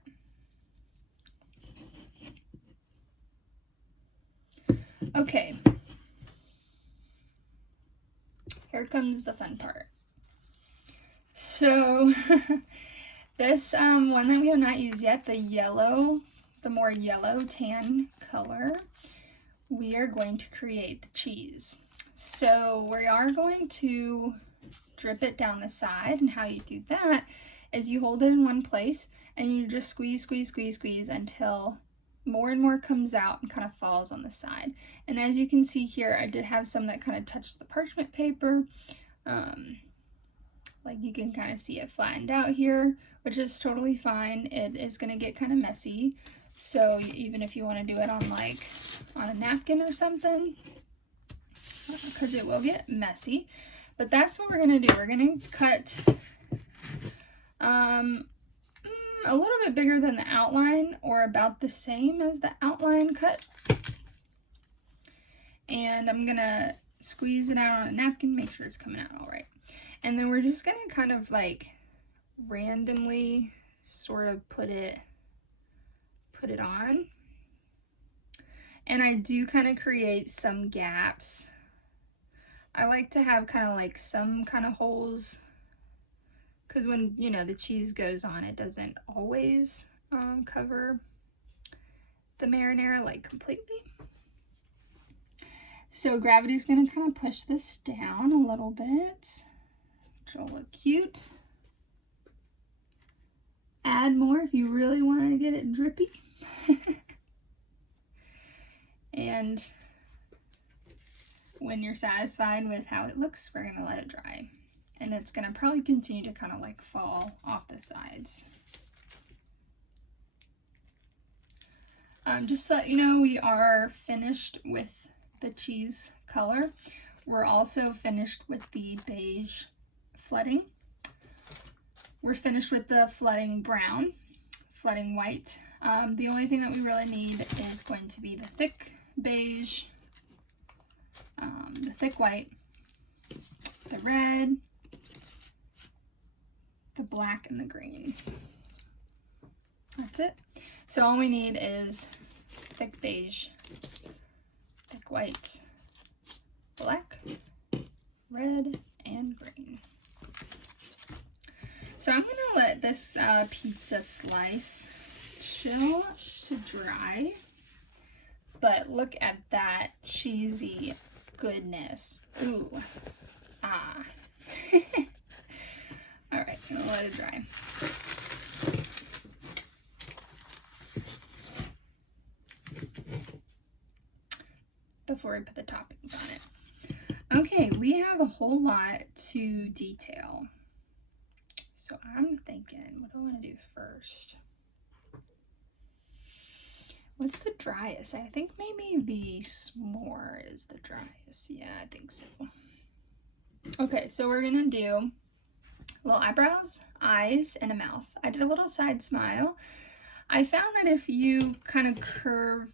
Okay. Here comes the fun part. So this one that we have not used yet, the yellow, the more yellow tan color, we are going to create the cheese. So we are going to drip it down the side, and how you do that is you hold it in one place and you just squeeze until more and more comes out and kind of falls on the side. And as you can see here, I did have some that kind of touched the parchment paper. Like you can kind of see it flattened out here, which is totally fine. It is going to get kind of messy. So even if you want to do it on a napkin or something, because it will get messy. But that's what we're going to do. We're going to cut a little bit bigger than the outline, or about the same as the outline cut. And I'm gonna squeeze it out on a napkin, make sure it's coming out all right. And then we're just gonna kind of like randomly sort of put it on. And I do kind of create some gaps. I like to have kind of like some kind of holes, because when, you know, the cheese goes on, it doesn't always cover the marinara like completely. So gravity's going to kind of push this down a little bit, which will look cute. Add more if you really want to get it drippy. And when you're satisfied with how it looks, we're going to let it dry. And it's going to probably continue to kind of like fall off the sides. Just to let you know, we are finished with the cheese color. We're also finished with the beige flooding. We're finished with the flooding brown, flooding white. The only thing that we really need is going to be the thick beige, the thick white, the red, the black, and the green. That's it. So all we need is thick beige, thick white, black, red, and green. So I'm gonna let this pizza slice chill to dry, but look at that cheesy goodness. Ooh, ah. All right, I'm gonna let it dry. Before we put the toppings on it. Okay, we have a whole lot to detail. So I'm thinking, what do I want to do first? What's the driest? I think maybe the s'more is the driest. Yeah, I think so. Okay, so we're gonna do little eyebrows, eyes, and a mouth. I did a little side smile. I found that if you kind of curve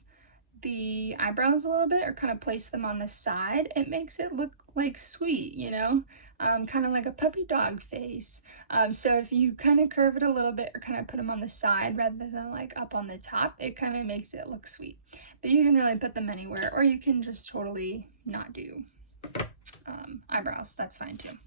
the eyebrows a little bit or kind of place them on the side, it makes it look like sweet, you know, kind of like a puppy dog face. So if you kind of curve it a little bit or kind of put them on the side rather than like up on the top, it kind of makes it look sweet. But you can really put them anywhere, or you can just totally not do eyebrows. That's fine too.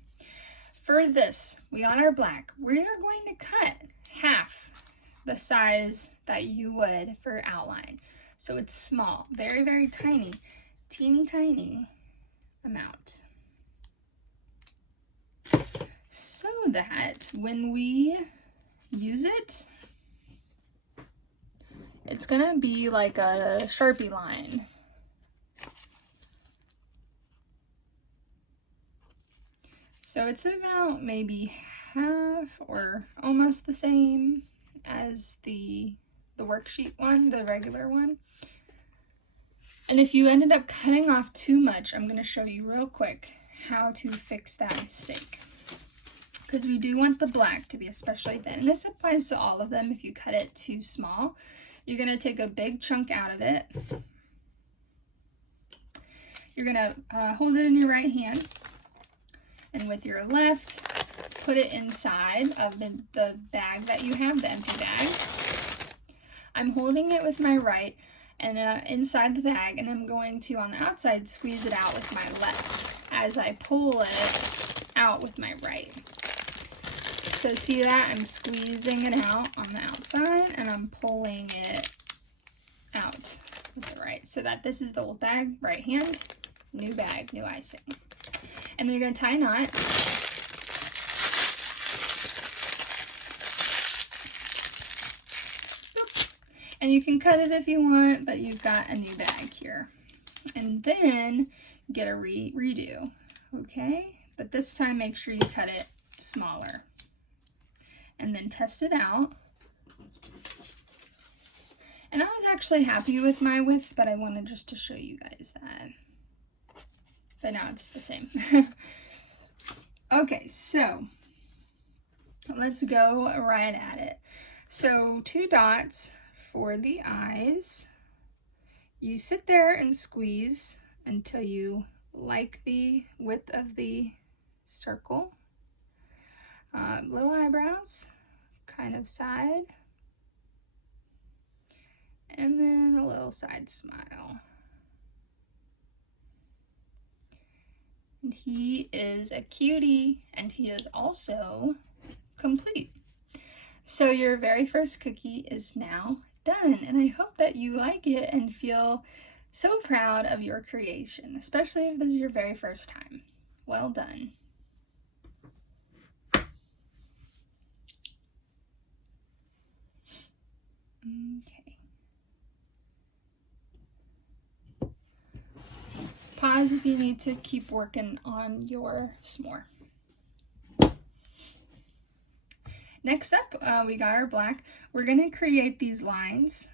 For this, we got our black. We are going to cut half the size that you would for outline. So it's small, very, very tiny, teeny tiny amount. So that when we use it, it's gonna be like a Sharpie line. So it's about maybe half or almost the same as the worksheet one, the regular one. And if you ended up cutting off too much, I'm going to show you real quick how to fix that mistake. Because we do want the black to be especially thin. And this applies to all of them. If you cut it too small, you're going to take a big chunk out of it. You're going to hold it in your right hand. And with your left, put it inside of the bag that you have, the empty bag. I'm holding it with my right and inside the bag, and I'm going to, on the outside, squeeze it out with my left as I pull it out with my right. So see that? I'm squeezing it out on the outside, and I'm pulling it out with the right. So that this is the old bag, right hand, new bag, new icing. And then you're going to tie a knot. And you can cut it if you want, but you've got a new bag here. And then get a redo, okay? But this time make sure you cut it smaller. And then test it out. And I was actually happy with my width, but I wanted just to show you guys that. But now it's the same. Okay, so let's go right at it. So 2 dots for the eyes. You sit there and squeeze until you like the width of the circle. Little eyebrows, kind of side. And then a little side smile. And he is a cutie, and he is also complete. So your very first cookie is now done, and I hope that you like it and feel So proud of your creation, especially if this is your very first time. Well done. Okay. Pause if you need to keep working on your s'more. Next up, we got our black. We're going to create these lines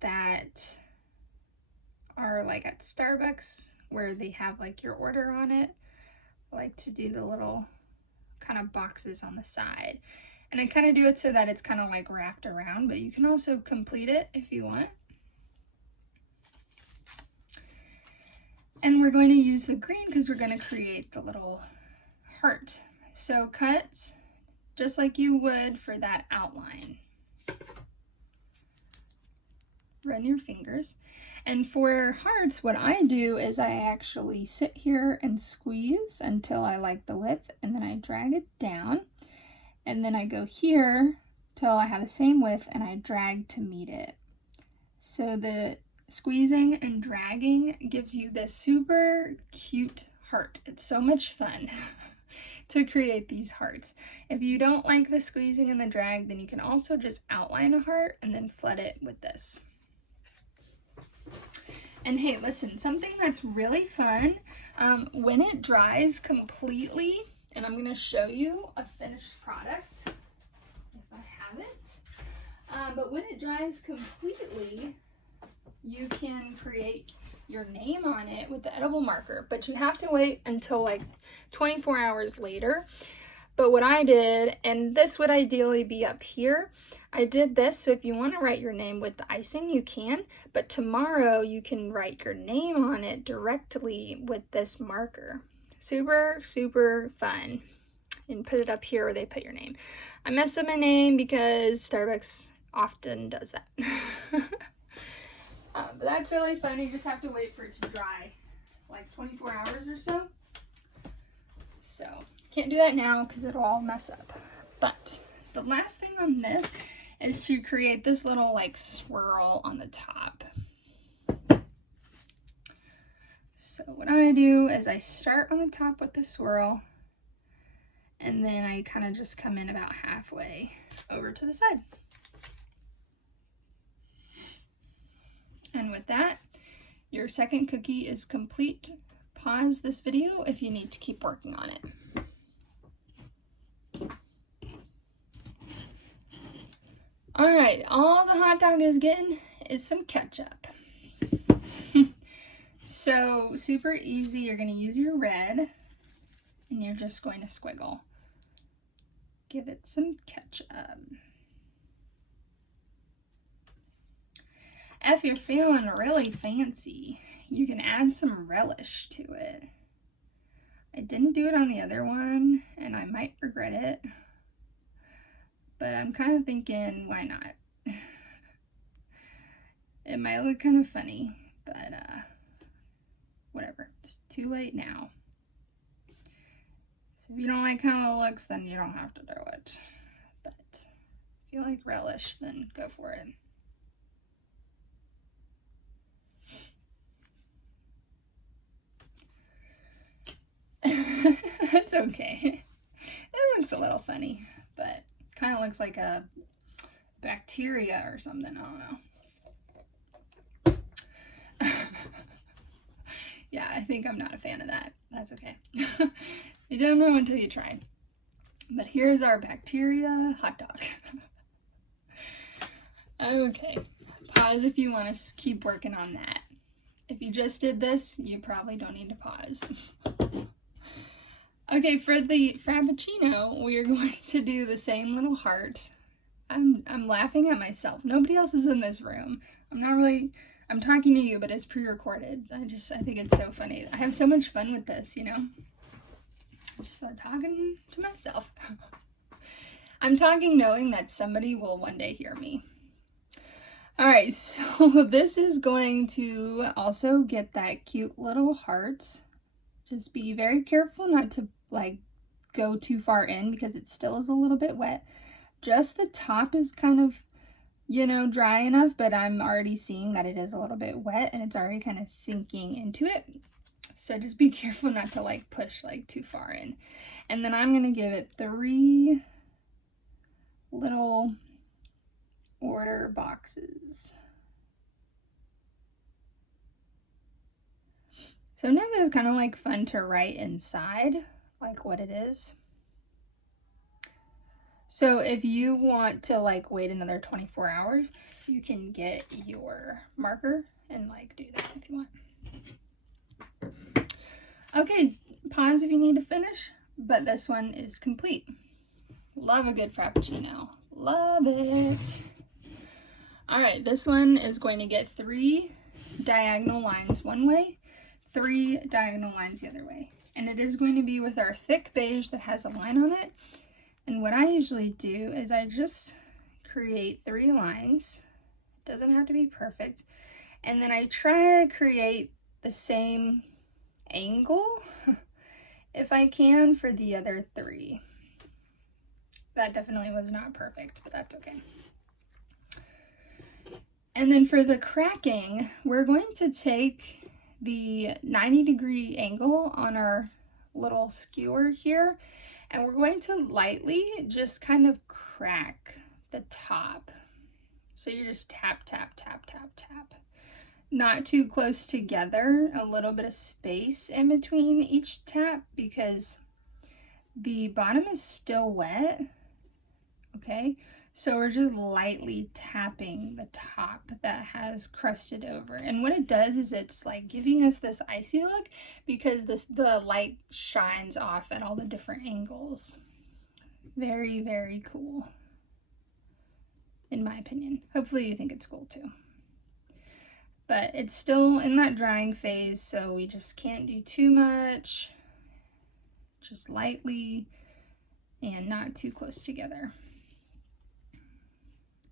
that are like at Starbucks where they have like your order on it. I like to do the little kind of boxes on the side. And I kind of do it so that it's kind of like wrapped around, but you can also complete it if you want. And we're going to use the green because we're going to create the little heart. So cut just like you would for that outline. Run your fingers. And for hearts, what I do is I actually sit here and squeeze until I like the width, and then I drag it down, and then I go here till I have the same width and I drag to meet it. So the squeezing and dragging gives you this super cute heart. It's so much fun to create these hearts. If you don't like the squeezing and the drag, then you can also just outline a heart and then flood it with this. And hey, listen, something that's really fun, when it dries completely, and I'm going to show you a finished product if I have it, but when it dries completely, you can create your name on it with the edible marker, but you have to wait until like 24 hours later. But what I did, and this would ideally be up here, I did this, so if you want to write your name with the icing, you can, but tomorrow you can write your name on it directly with this marker. Super, super fun. And put it up here where they put your name. I messed up my name because Starbucks often does that. But that's really fun. You just have to wait for it to dry, like 24 hours or so. So, can't do that now because it'll all mess up. But the last thing on this is to create this little like swirl on the top. So what I'm going to do is I start on the top with the swirl, and then I kind of just come in about halfway over to the side. And with that, your second cookie is complete. Pause this video if you need to keep working on it. Alright, all the hot dog is getting is some ketchup. So, super easy. You're going to use your red, and you're just going to squiggle. Give it some ketchup. If you're feeling really fancy, you can add some relish to it. I didn't do it on the other one, and I might regret it. But I'm kind of thinking, why not? It might look kind of funny, but whatever. It's too late now. So if you don't like how it looks, then you don't have to do it. But if you like relish, then go for it. It's okay. It looks a little funny, but kind of looks like a bacteria or something. I don't know. Yeah, I think I'm not a fan of that. That's okay. You don't know until you try. But here's our bacteria hot dog. Okay. Pause if you want to keep working on that. If you just did this, you probably don't need to pause. Okay, for the Frappuccino, we are going to do the same little heart. I'm laughing at myself. Nobody else is in this room. I'm talking to you, but it's pre-recorded. I think it's so funny. I have so much fun with this, you know? Just talking to myself. I'm talking knowing that somebody will one day hear me. Alright, so this is going to also get that cute little heart. Just be very careful not to like go too far in because it still is a little bit wet. Just the top is kind of you know, dry enough, but I'm already seeing that it is a little bit wet and it's already kind of sinking into it. So just be careful not to like push like too far in. And then I'm going to give it 3 little order boxes. Sometimes it's kind of like fun to write inside like what it is. So if you want to like wait another 24 hours, you can get your marker and like do that if you want. Okay, pause if you need to finish, but this one is complete. Love a good Frappuccino. Love it. All right, this one is going to get 3 diagonal lines one way, 3 diagonal lines the other way. And it is going to be with our thick beige that has a line on it. And what I usually do is I just create 3 lines. It doesn't have to be perfect. And then I try to create the same angle if I can for the other 3. That definitely was not perfect, but that's okay. And then for the cracking, we're going to take the 90-degree angle on our little skewer here, and we're going to lightly just kind of crack the top. So you just tap, tap, tap, tap, tap. Not too close together, a little bit of space in between each tap because the bottom is still wet, okay? So we're just lightly tapping the top that has crusted over. And what it does is it's like giving us this icy look because the light shines off at all the different angles. Very, very cool, in my opinion. Hopefully you think it's cool too. But it's still in that drying phase, so we just can't do too much. Just lightly and not too close together.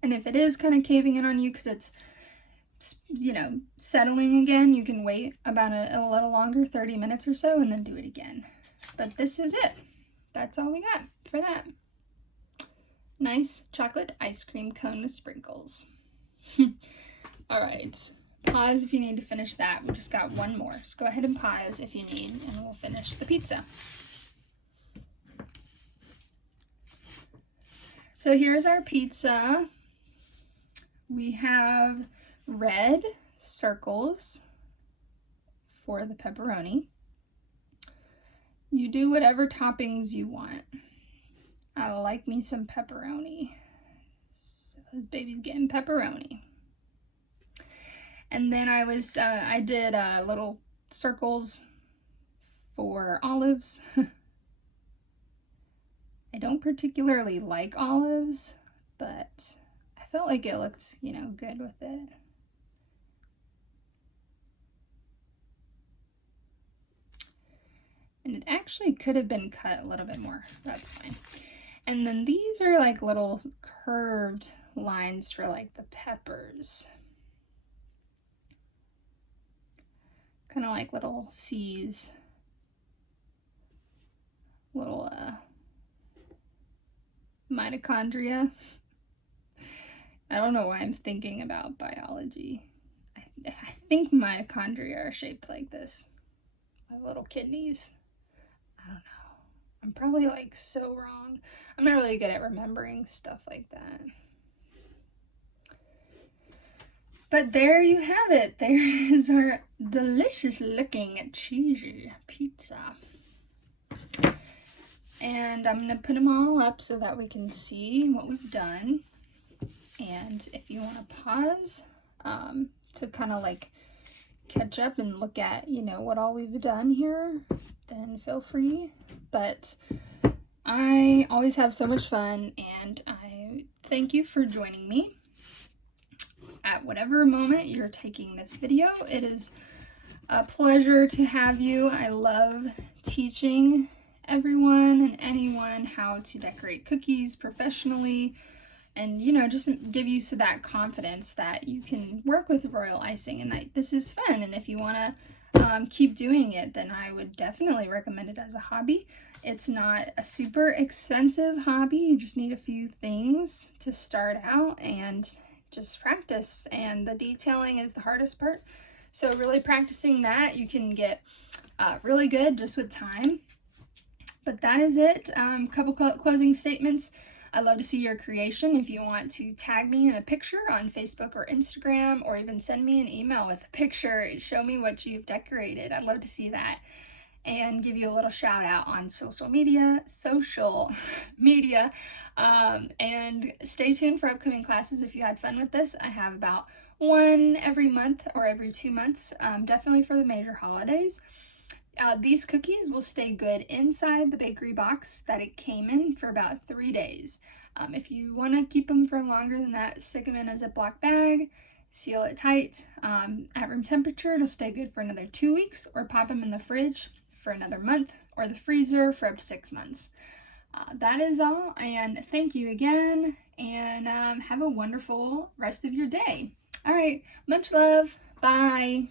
And if it is kind of caving in on you because it's, you know, settling again, you can wait about a little longer, 30 minutes or so, and then do it again. But this is it. That's all we got for that. Nice chocolate ice cream cone with sprinkles. All right. Pause if you need to finish that. We just got one more. So go ahead and pause if you need, and we'll finish the pizza. So here's our pizza. We have red circles for the pepperoni. You do whatever toppings you want. I like me some pepperoni. So this baby's getting pepperoni. And then I did little circles for olives. I don't particularly like olives, but I felt like it looked, you know, good with it. And it actually could have been cut a little bit more. That's fine. And then these are like little curved lines for like the peppers. Kind of like little C's. Little mitochondria. I don't know why I'm thinking about biology. I think mitochondria are shaped like this. Like little kidneys. I don't know. I'm probably like so wrong. I'm not really good at remembering stuff like that. But there you have it. There is our delicious looking cheesy pizza. And I'm going to put them all up so that we can see what we've done. And if you want to pause to kind of like catch up and look at, you know, what all we've done here, then feel free. But I always have so much fun, and I thank you for joining me at whatever moment you're taking this video. It is a pleasure to have you. I love teaching everyone and anyone how to decorate cookies professionally, and, you know, just give you that confidence that you can work with royal icing and that this is fun. And if you want to keep doing it, then I would definitely recommend it as a hobby. It's not a super expensive hobby. You just need a few things to start out, and just practice, and the detailing is the hardest part. So really practicing that, you can get really good just with time. But that is it. Couple closing statements. I'd love to see your creation. If you want to tag me in a picture on Facebook or Instagram, or even send me an email with a picture, show me what you've decorated. I'd love to see that, and give you a little shout out on social media. And stay tuned for upcoming classes if you had fun with this. I have about one every month or every 2 months, definitely for the major holidays. These cookies will stay good inside the bakery box that it came in for about 3 days. If you want to keep them for longer than that, stick them in a Ziploc bag, seal it tight. At room temperature, it'll stay good for another 2 weeks, or pop them in the fridge for another month, or the freezer for up to 6 months. That is all, and thank you again, and have a wonderful rest of your day. All right, much love. Bye.